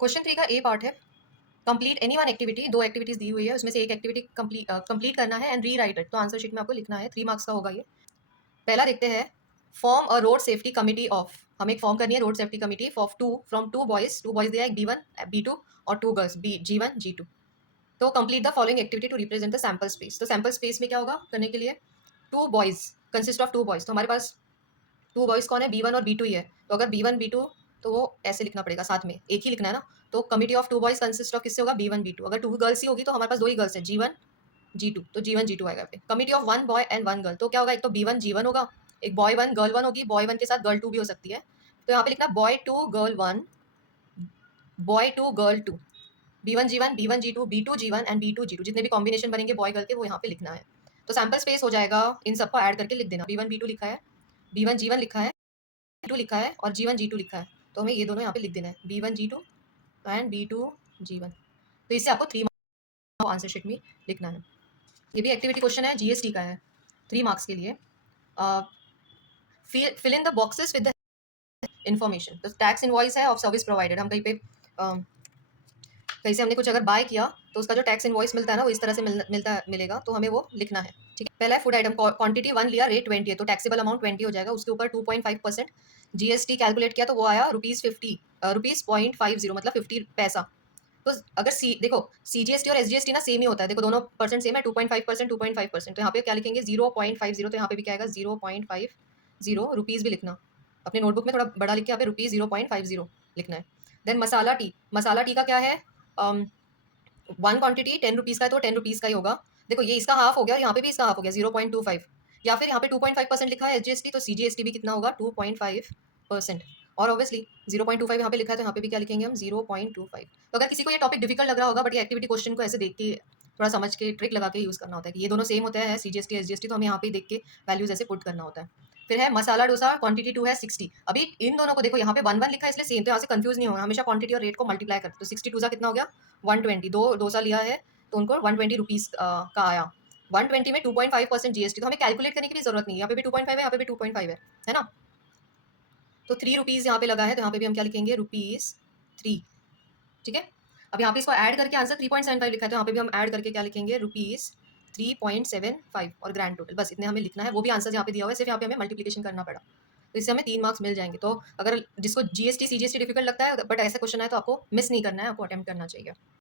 Question 3 का ए part है। Complete any one activity, दो एक्टिविटीज दी हुई है, उसमें से एक एक्टिविटी कंप्लीट करना है एंड री राइट इट। तो आंसर शीट में आपको लिखना है, 3 मार्क्स का होगा ये। पहला देखते हैं, form a road safety committee of. हमें एक फॉर्म करनी है road safety committee for two from two boys दिया है, B1 B2 और टू गर्ल्स G1 G2। तो complete the following activity to represent the sample space. तो सैम्पल स्पेस में क्या होगा करने के लिए, two boys consist of two boys. तो हमारे पास टू बॉयज कौन है, B1 और B2 ही है। तो अगर B1 B2 तो वो ऐसे लिखना पड़ेगा, साथ में एक ही लिखना है ना। तो committee of two boys consist of किससे होगा, B1 B2। अगर टू गर्ल्स ही होगी तो हमारे पास दो ही गर्ल्स है, G1 G2। तो G1 G2 आएगा पे। Committee of one boy and one girl, तो क्या होगा, एक तो B1 G1 होगा, एक बॉय वन गर्ल वन होगी, बॉय वन के साथ गर्ल टू भी हो सकती है। तो यहाँ पे लिखना boy two girl one, boy two girl two, B1 G1 B1 G2 B2 G1 and B2 G2। जितने भी कॉम्बिनेशन बनेंगे बॉय गर्ल के वो यहाँ पे लिखना है। तो सैम्पल स्पेस हो जाएगा, इन सबको ऐड करके लिख देना। B1 B2 लिखा है, B1 G1 लिखा है, B2 लिखा है और G1 G2 लिखा है। तो हमें ये दोनों यहाँ पे लिख देना है, B1 G2 and B2 G1। तो इससे आपको 3 मार्क्स आंसर शीट में लिखना है। ये भी एक्टिविटी क्वेश्चन है, GST का है, 3 मार्क्स के लिए। Fill in the boxes with the information. तो टैक्स इनवॉइस है ऑफ सर्विस प्रोवाइडेड। हम कहीं पे कहीं से हमने कुछ अगर बाय किया तो उसका जो टैक्स इनवॉइस मिलता है ना, वो इस तरह से मिलेगा। तो हमें वो लिखना है, ठीक है। पहला है फूड आइटम, क्वांटिटी 1 लिया, रेट 20 है, तो टैक्सेबल अमाउंट 20 हो जाएगा। उसके ऊपर 2.5% GST कैलकुलेट किया तो वो आया ₹50, ₹0.50, मतलब 50 पैसा। तो अगर देखो CGST और SGST ना सेम ही होता है, देखो दोनों परसेंट सेम है, 2.5%, 2.5%। तो यहाँ पे क्या लिखेंगे, 0.50। तो यहाँ पे भी क्या आएगा, 0.50 रुपीज़ भी लिखना। अपने नोटबुक में थोड़ा बड़ा लिख के यहाँ पे ₹0.50 लिखना है। देन मसाला टी का क्या है, वन क्वांटिटी 10 रुपीज़ का है तो 10 रुपीज़ का ही होगा। देखो ये इसका हाफ हो गया और यहाँ पे भी इसका हाफ हो गया, 0.25। या फिर यहाँ पे 2.5% लिखा है SGST, तो CGST भी कितना होगा, 2.5%। और ऑब्वियसली 0.25 यहाँ पे लिखा है, तो यहाँ पे भी क्या लिखेंगे हम, 0.25। तो अगर किसी को ये टॉपिक डिफिकल्ट लग रहा होगा, बट ये एक्टिविटी क्वेश्चन को ऐसे देख के थोड़ा समझ के ट्रिक लगा के यूज़ करना होता है कि ये दोनों सेम होते हैं CGST SGST, तो हमें यहाँ पे देख के वैल्यूज ऐसे पुट करना होता है। फिर है मसाला डोसा, क्वांटिटी 2 है 60। अभी इन दोनों को देखो, यहाँ पे 1 1 लिखा है इसलिए सेम, तो यहाँ से कंफ्यूज नहीं होगा, हमेशा क्वांटिटी और रेट को मल्टीप्लाई करते। तो 62 कितना हो गया, 120। दो डोसा लिया है तो उनको 120 रुपीज़ का आया। 120 में 2.5% GST, तो हमें कैलकुलेट करने की भी जरूरत नहीं है। यहाँ पे भी 2.5 है, यहाँ पे भी 2.5 है ना। तो ₹3 यहाँ पे लगा है, तो यहाँ पे भी हम क्या लिखेंगे, ₹3। ठीक है। अब यहाँ पे इसको ऐड करके आंसर 3.75 लिखा है, तो यहाँ पे भी हम ऐड करके क्या लिखेंगे, ₹3.75 और ग्रैंड टोटल, बस इतने हमें लिखना है। वो भी आंसर यहाँ पे दिया हुआ है, सिर्फ यहाँ पे हमें मल्टीप्लिकेशन करना पड़ा। तो इससे हमें 3 मार्क्स मिल जाएंगे। तो अगर जिसको GST CGST डिफिकल्ट लगता है बट ऐसा क्वेश्चन है तो आपको मिस नहीं करना है, आपको अटेम्प्ट करना चाहिए।